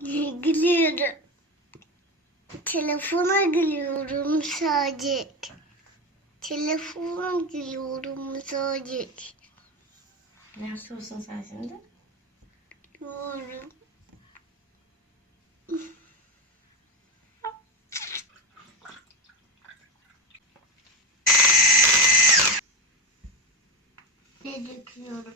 Gülüyorum. Telefona gülüyorum sadece. Telefona gülüyorum sadece. Ne yapıyorsun sen şimdi? Gülüyorum. Ne döküyorum?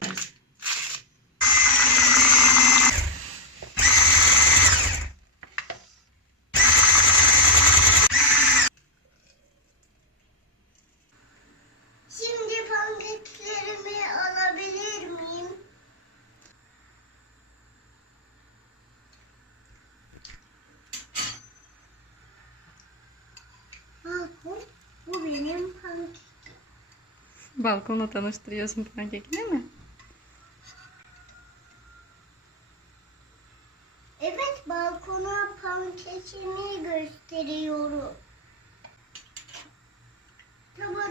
Balkona tanıştırıyorsun pankekini mi? Evet balkona pankekimi gösteriyorum. Tava,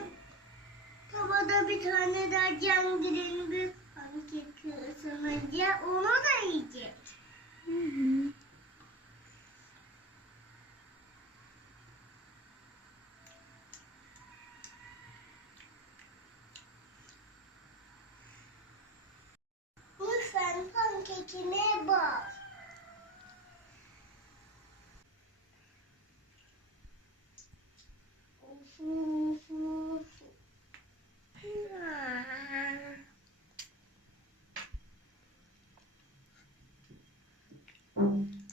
tavada bir tane daha cangirli bir pankek ısınacak. Onu da yiyecek. Hı hı. 嗯。